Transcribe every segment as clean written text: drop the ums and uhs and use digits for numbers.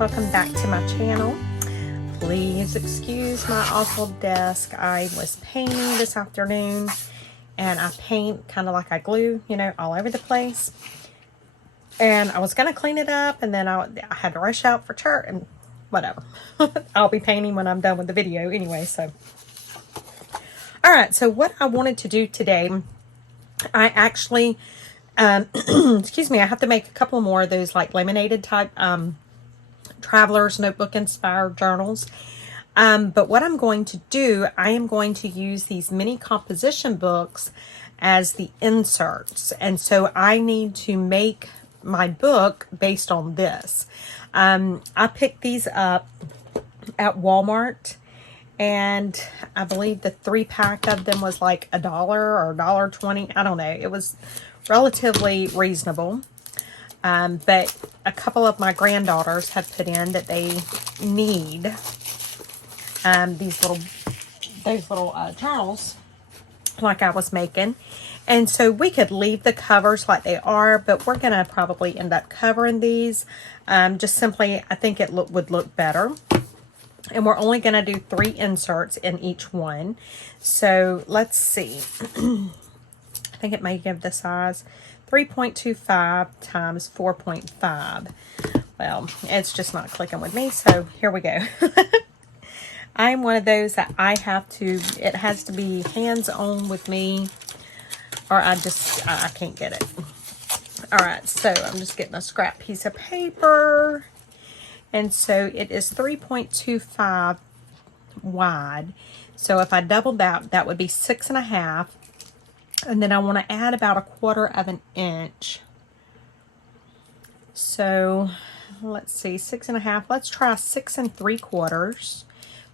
welcome back to my channel. Please excuse my awful desk. I was painting this afternoon and I paint kind of like I glue, you know, all over the place. And I was going to clean it up and then I had to rush out for church and whatever. I'll be painting when I'm done with the video anyway, so. All right, so what I wanted to do today, I actually, excuse me, I have to make a couple more of those like laminated type traveler's notebook inspired journals. But what I'm going to do, I am going to use these mini composition books as the inserts. And so I need to make my book based on this. I picked these up at Walmart. And I believe the 3-pack of them was like $1 or $1.20. I don't know. It was relatively reasonable. But a couple of my granddaughters have put in that they need those little journals like I was making. And so we could leave the covers like they are, but we're going to probably end up covering these. Just simply, I think it would look better. And we're only going to do 3 inserts in each one. So let's see. I think it may give the size 3.25 times 4.5. Well, it's just not clicking with me. So here we go. I'm one of those that it has to be hands-on with me or I can't get it. All right. So I'm just getting a scrap piece of paper. And so it is 3.25 wide. So if I doubled that, that would be 6.5. And then I want to add about 1/4 inch. So let's see, 6.5. Let's try 6 3/4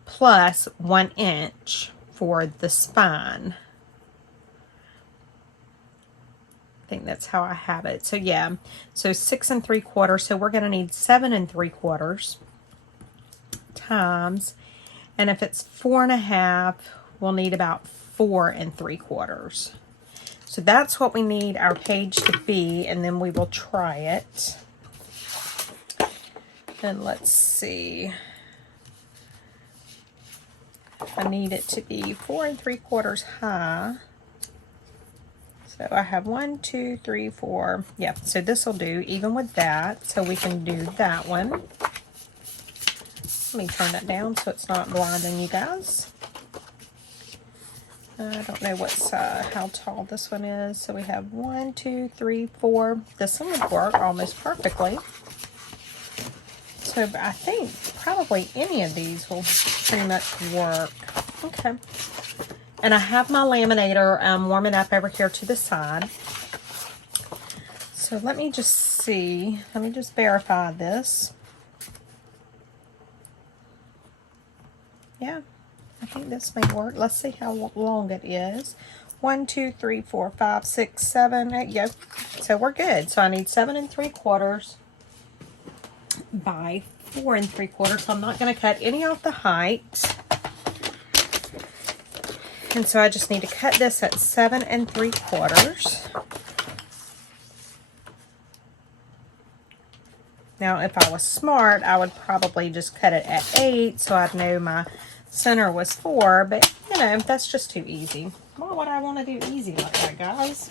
plus 1 inch for the spine. I think that's how I have it. So yeah, so 6 3/4. So we're going to need 7 3/4 times, and if it's 4.5, we'll need about 4 3/4. So that's what we need our page to be, and then we will try it. And let's see. I need it to be 4 3/4 high. So I have 1, 2, 3, 4. Yeah, so this will do even with that. So we can do that one. Let me turn that down so it's not blinding you guys. I don't know how tall this one is. So we have 1, 2, 3, 4. This one would work almost perfectly. So I think probably any of these will pretty much work. Okay. And I have my laminator warming up over here to the side. So let me just see. Let me just verify this. Yeah, I think this may work. Let's see how long it is. 1, 2, 3, 4, 5, 6, 7, 8. Yep. So we're good. So I need 7 3/4 by 4 3/4. So I'm not going to cut any off the height. And so I just need to cut this at 7 3/4. Now, if I was smart, I would probably just cut it at 8 so I'd know my center was 4. But, you know, that's just too easy. Why would I want to do easy like that, guys?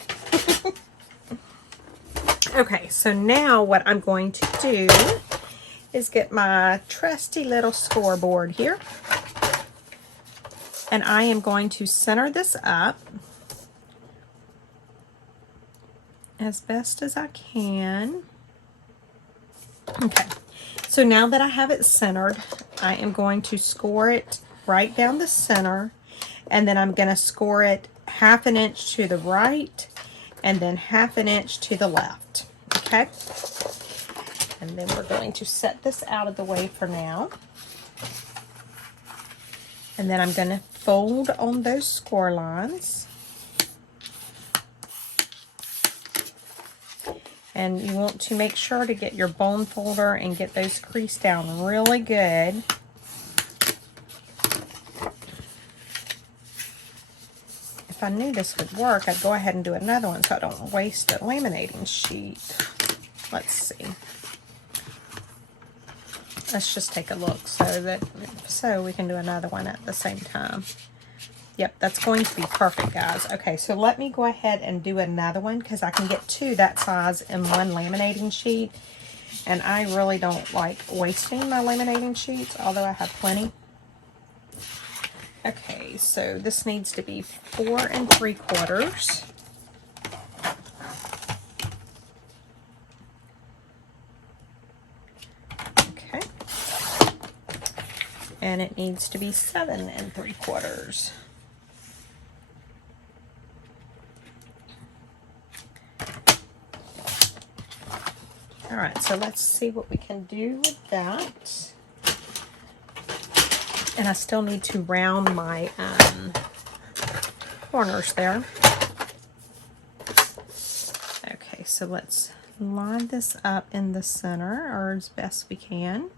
Okay, so now what I'm going to do is get my trusty little scoreboard here. And I am going to center this up as best as I can. Okay, so now that I have it centered, I am going to score it right down the center. And then I'm going to score it 1/2 inch to the right and then 1/2 inch to the left. Okay, and then we're going to set this out of the way for now. And then I'm going to fold on those score lines. And you want to make sure to get your bone folder and get those creased down really good. If I knew this would work, I'd go ahead and do another one so I don't waste the laminating sheet. Let's see. Let's just take a look so we can do another one at the same time. Yep, that's going to be perfect, guys. Okay, so let me go ahead and do another one because I can get two that size in one laminating sheet. And I really don't like wasting my laminating sheets, although I have plenty. Okay, so this needs to be 4 3/4. Okay. And it needs to be 7 3/4. All right, so let's see what we can do with that. And I still need to round my corners there. Okay, so let's line this up in the center, or as best we can.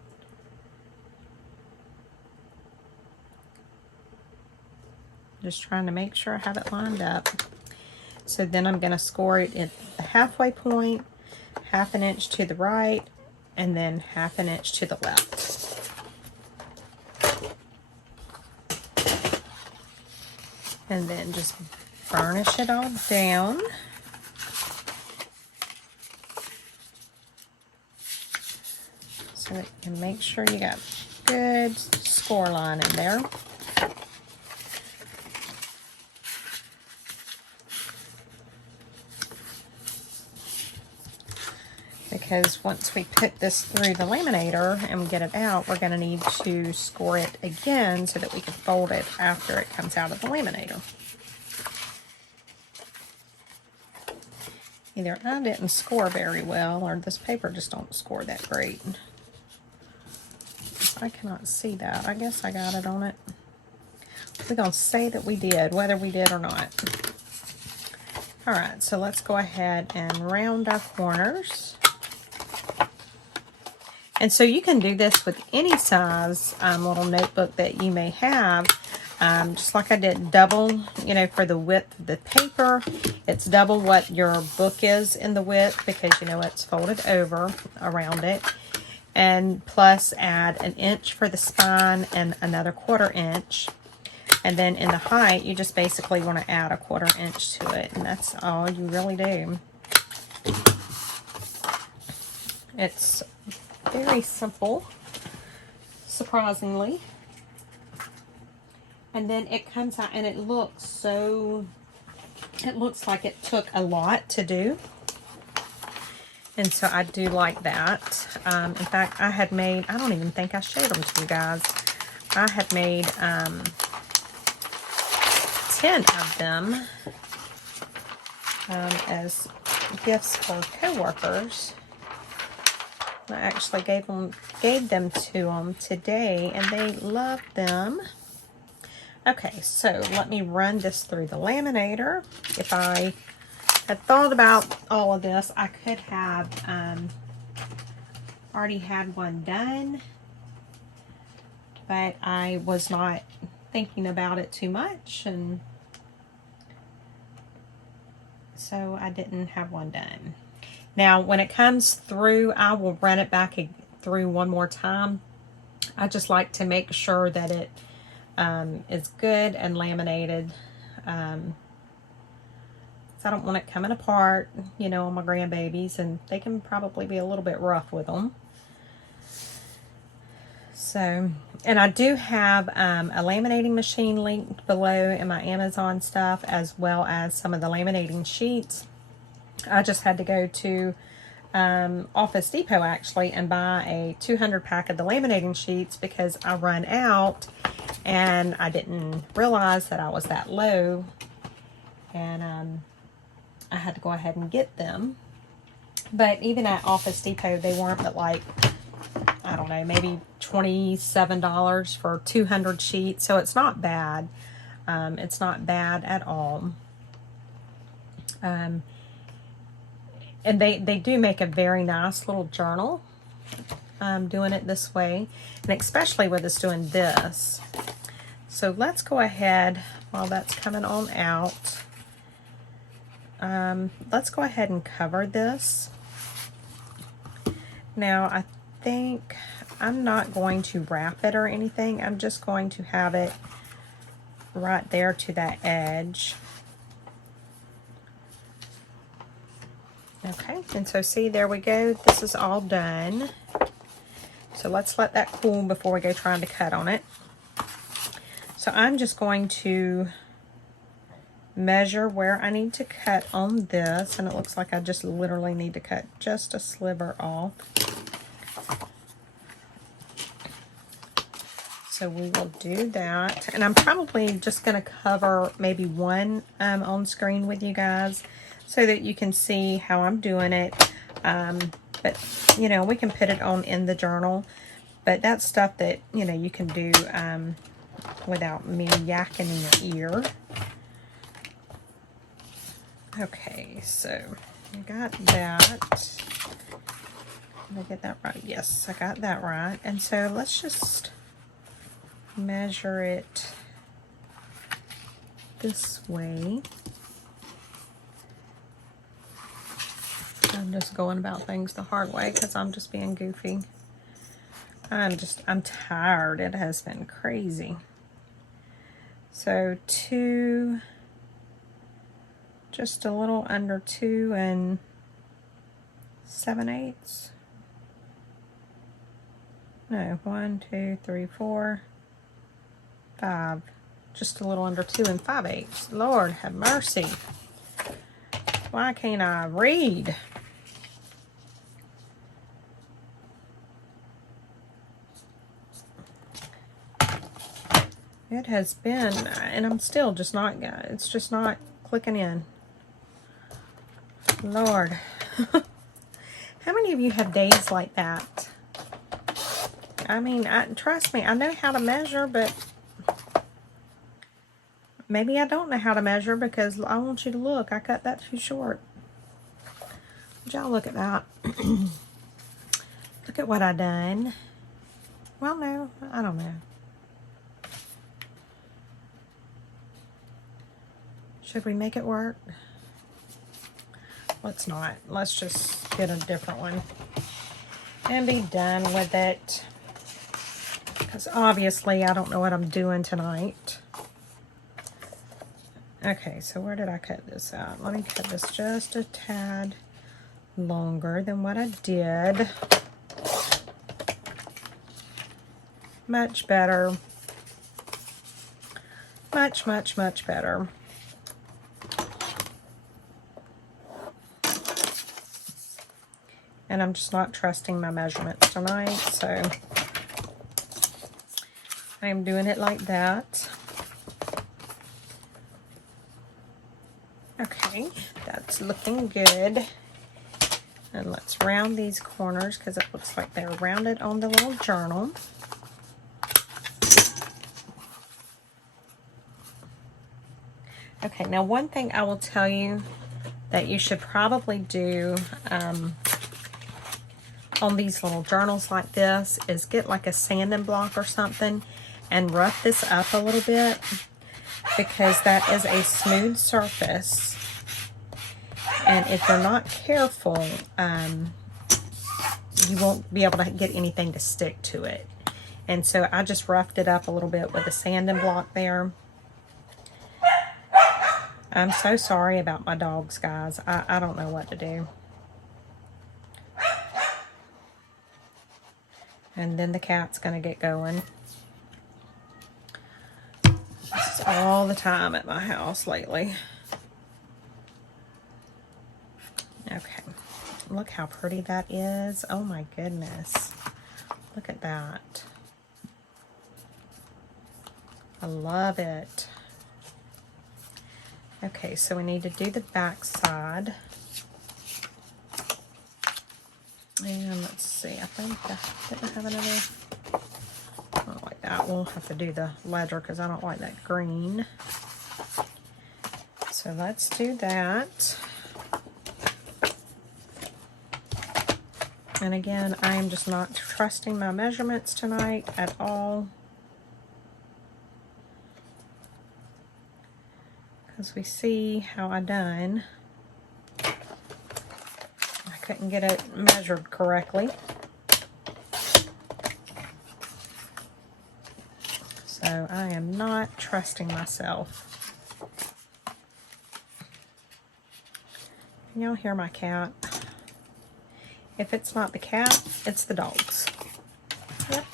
Just trying to make sure I have it lined up. So then I'm going to score it at the halfway point, 1/2 inch to the right, and then 1/2 inch to the left. And then just burnish it all down. So that you can make sure you got good score line in there. Because once we put this through the laminator and we get it out, we're going to need to score it again so that we can fold it after it comes out of the laminator. Either I didn't score very well, or this paper just don't score that great. I cannot see that. I guess I got it on it. We're going to say that we did, whether we did or not. Alright, so let's go ahead and round our corners. And so you can do this with any size little notebook that you may have. Just like I did, double, you know, for the width of the paper. It's double what your book is in the width because, you know, it's folded over around it. And plus add 1 inch for the spine and another 1/4 inch. And then in the height, you just basically want to add a 1/4 inch to it. And that's all you really do. It's very simple, surprisingly. And then it comes out and it looks so, it looks like it took a lot to do. And so I do like that. In fact, I had made, I don't even think I showed them to you guys. I had made 10 of them as gifts for co-workers. I actually gave them to them today, and they loved them. Okay, so let me run this through the laminator. If I had thought about all of this, I could have already had one done, but I was not thinking about it too much, and so I didn't have one done. Now, when it comes through, I will run it back through one more time. I just like to make sure that it is good and laminated. So I don't want it coming apart, you know, on my grandbabies, and they can probably be a little bit rough with them. So, and I do have a laminating machine linked below in my Amazon stuff, as well as some of the laminating sheets. I just had to go to Office Depot actually and buy a 200 pack of the laminating sheets because I run out and I didn't realize that I was that low, and I had to go ahead and get them. But even at Office Depot, they weren't but like, I don't know, maybe $27 for 200 sheets, so it's not bad. It's not bad at all. And they do make a very nice little journal doing it this way, and especially with us doing this. So let's go ahead, while that's coming on out, let's go ahead and cover this. Now I think I'm not going to wrap it or anything. I'm just going to have it right there to that edge. Okay, and so see, there we go. This is all done. So let's let that cool before we go trying to cut on it. So I'm just going to measure where I need to cut on this, and it looks like I just literally need to cut just a sliver off. So we will do that, and I'm probably just going to cover maybe one on screen with you guys so that you can see how I'm doing it. But you know, we can put it on in the journal, but that's stuff that, you know, you can do without me yakking in your ear. Okay, so I got that. Did I get that right? Yes, I got that right. And so let's just measure it this way. I'm just going about things the hard way because I'm just being goofy. I'm tired. It has been crazy. So 2, just a little under 2 7/8. No, 1, 2, 3, 4, 5. Just a little under 2 5/8. Lord have mercy. Why can't I read? It has been, and I'm still just not, it's just not clicking in. Lord. How many of you have days like that? I mean, trust me, I know how to measure, but maybe I don't know how to measure because I want you to look. I cut that too short. Would y'all look at that? Look at what I done. Well, no, I don't know. Should we make it work? Let's not. Let's just get a different one and be done with it. Because obviously I don't know what I'm doing tonight. Okay, so where did I cut this out? Let me cut this just a tad longer than what I did. Much better. Much, much, much better. And I'm just not trusting my measurements tonight, so I'm doing it like that. Okay, that's looking good. And let's round these corners because it looks like they're rounded on the little journal. Okay, now one thing I will tell you that you should probably do on these little journals like this is get like a sanding block or something and rough this up a little bit, because that is a smooth surface, and if you're not careful, you won't be able to get anything to stick to it. And so I just roughed it up a little bit with a sanding block there. I'm so sorry about my dogs, guys. I don't know what to do. And then the cat's gonna get going. This is all the time at my house lately. Okay, look how pretty that is. Oh my goodness. Look at that. I love it. Okay, so we need to do the back side. And let's see, I think didn't I have another? I don't like that. We'll have to do the ledger because I don't like that green. So let's do that. And again, I am just not trusting my measurements tonight at all, because we see how I done. I couldn't get it measured correctly. So I am not trusting myself. Can y'all hear my cat? If it's not the cat, it's the dogs. Yep.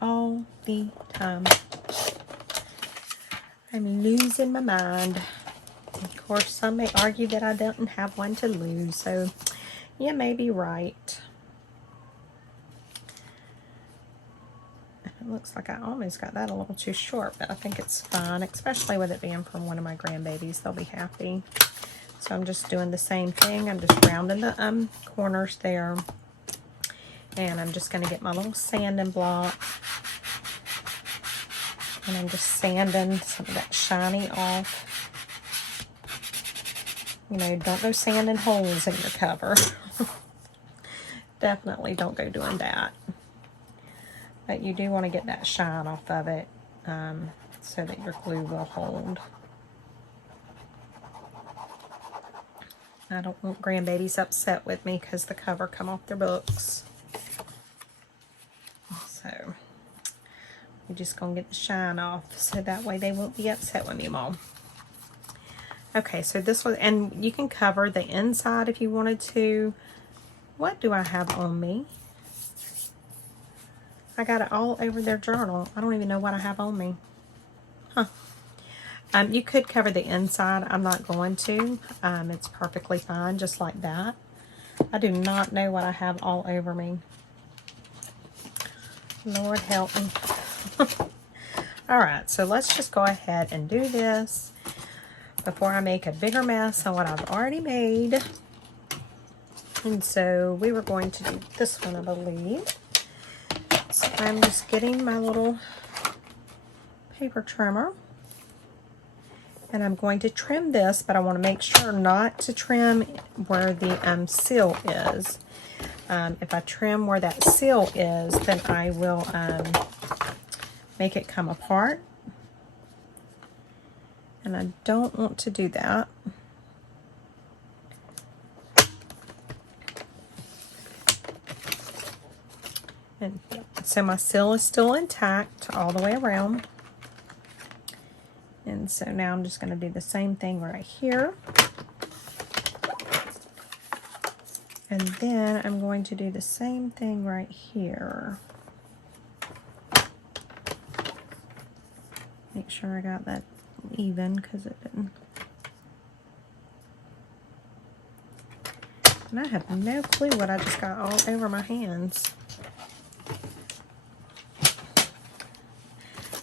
All the time. I'm losing my mind. Of course, some may argue that I didn't have one to lose, so you may be right. It looks like I almost got that a little too short, but I think it's fine, especially with it being from one of my grandbabies. They'll be happy. So I'm just doing the same thing. I'm just rounding the corners there. And I'm just going to get my little sanding block. And I'm just sanding some of that shiny off. You know, don't go sanding holes in your cover. Definitely don't go doing that. But you do want to get that shine off of it so that your glue will hold. I don't want grandbabies upset with me because the cover come off their books. So we're just going to get the shine off so that way they won't be upset with me, Mom. Okay, so this one, and you can cover the inside if you wanted to. What do I have on me? I got it all over their journal. I don't even know what I have on me. Huh. You could cover the inside. I'm not going to. It's perfectly fine, just like that. I do not know what I have all over me. Lord help me. Alright, so let's just go ahead and do this before I make a bigger mess on what I've already made. And so we were going to do this one, I believe. So I'm just getting my little paper trimmer. And I'm going to trim this, but I want to make sure not to trim where the seal is. If I trim where that seal is, then I will make it come apart. And I don't want to do that. And so my seal is still intact all the way around. And so now I'm just going to do the same thing right here. And then I'm going to do the same thing right here. Make sure I got that even because it didn't. And I have no clue what I just got all over my hands.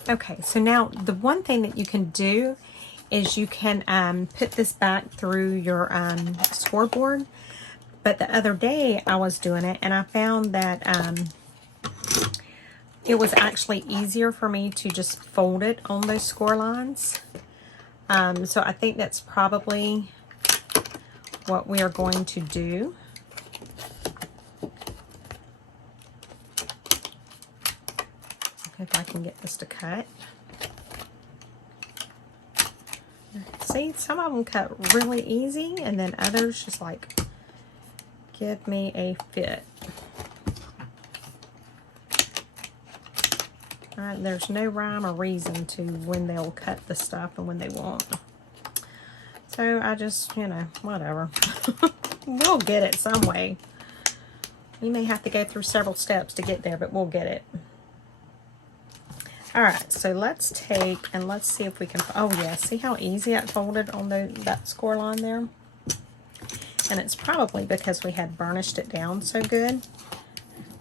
Okay, so now the one thing that you can do is you can put this back through your scoreboard. But the other day I was doing it and I found that it was actually easier for me to just fold it on those score lines. So I think that's probably what we are going to do. If I can get this to cut. See, some of them cut really easy and then others just like give me a fit. There's no rhyme or reason to when they'll cut the stuff and when they won't. So I just, you know, whatever. We'll get it some way. We may have to go through several steps to get there, but we'll get it. Alright, so let's take and let's see if we can, oh yeah, see how easy I folded on that score line there? And it's probably because we had burnished it down so good.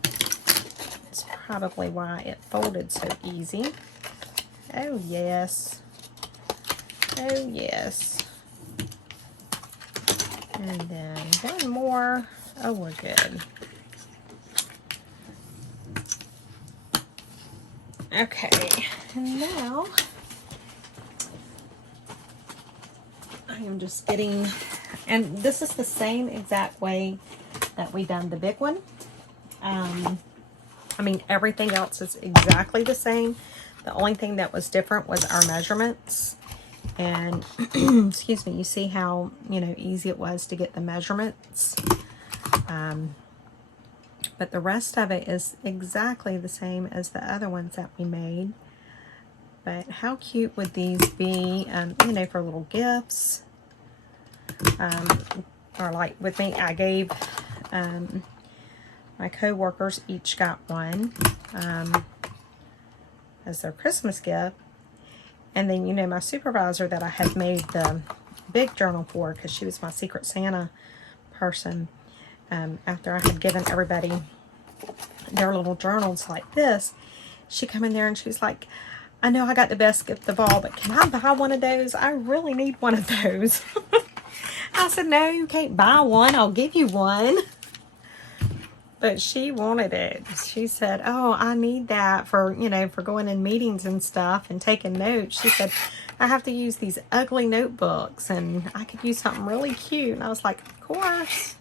It's probably why it folded so easy. Oh yes. Oh yes. And then one more. Oh, we're good. Okay, and now I am just getting, and this is the same exact way that we done the big one. I mean, everything else is exactly the same. The only thing that was different was our measurements. And excuse me, you see how, you know, easy it was to get the measurements. But the rest of it is exactly the same as the other ones that we made. But how cute would these be, you know, for little gifts? Or like with me, I gave my co-workers each got one as their Christmas gift. And then, you know, my supervisor that I had made the big journal for, because she was my Secret Santa person, after I had given everybody their little journals like this, she come in there and she's like, I know I got the best gift of all, but can I buy one of those? I really need one of those. I said, no, you can't buy one. I'll give you one. But she wanted it. She said, oh, I need that for, you know, for going in meetings and stuff and taking notes. She said, I have to use these ugly notebooks and I could use something really cute. And I was like, of course.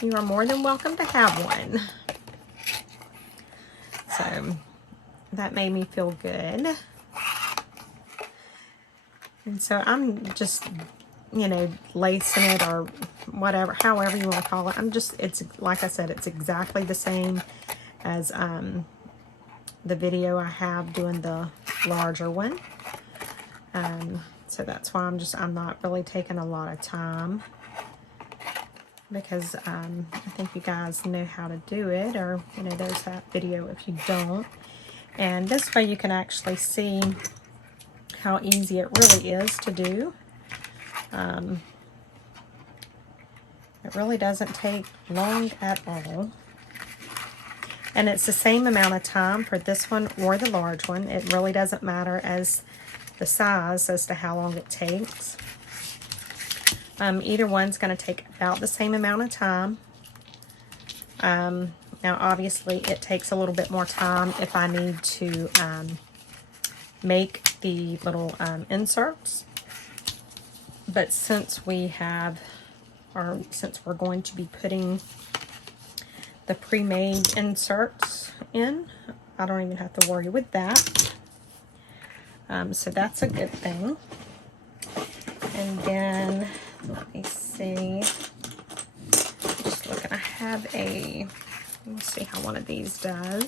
You are more than welcome to have one. So that made me feel good. And so I'm just, you know, lacing it or whatever, however you want to call it. It's like I said, it's exactly the same as the video I have doing the larger one. So that's why I'm not really taking a lot of time, because I think you guys know how to do it, or, you know, there's that video if you don't. And this way you can actually see how easy it really is to do. It really doesn't take long at all. And it's the same amount of time for this one or the large one. It really doesn't matter as the size as to how long it takes. Either one's going to take about the same amount of time. Now obviously it takes a little bit more time if I need to make the little inserts. But since we have, or since we're going to be putting the pre-made inserts in, I don't even have to worry with that. So that's a good thing. And then, let me see, just looking, I have let me see how one of these does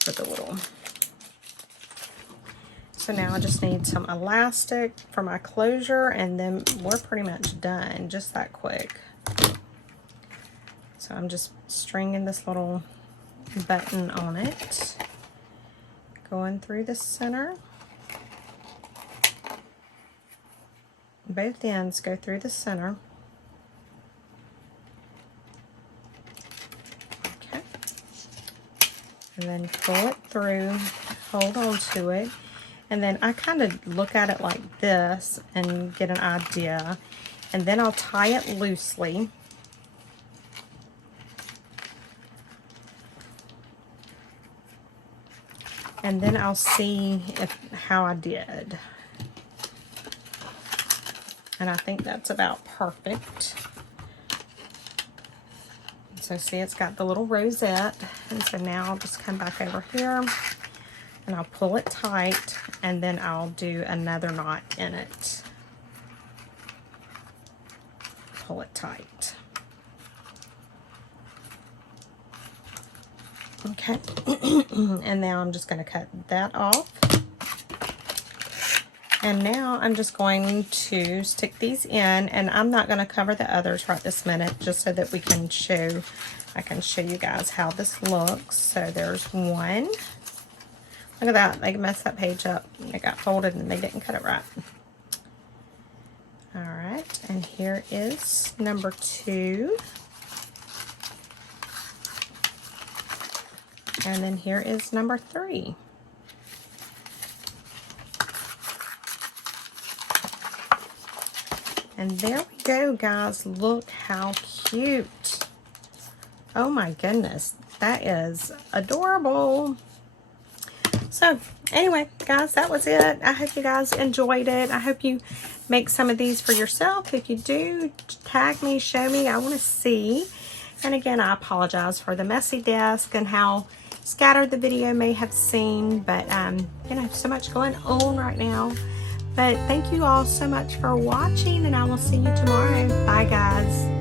for the little. So now I just need some elastic for my closure, and then we're pretty much done, just that quick. So I'm just stringing this little button on it, going through the center. Both ends go through the center. Okay. And then pull it through, hold on to it. And then I kind of look at it like this and get an idea. And then I'll tie it loosely. And then I'll see how I did. And I think that's about perfect. So see, it's got the little rosette. And so now I'll just come back over here and I'll pull it tight, and then I'll do another knot in it. Pull it tight. Okay. And now I'm just going to cut that off. And now I'm just going to stick these in, and I'm not going to cover the others right this minute, just so that I can show you guys how this looks. So there's one. Look at that, they messed that page up. It got folded and they didn't cut it right. Alright, and here is number 2. And then here is number 3. And there we go, guys. Look how cute. Oh my goodness, that is adorable. So anyway, guys, that was it. I hope you guys enjoyed it. I hope you make some of these for yourself. If you do, tag me, show me. I want to see. And again, I apologize for the messy desk and how scattered the video may have seemed, but you know, so much going on right now. But thank you all so much for watching, and I will see you tomorrow. Bye, guys.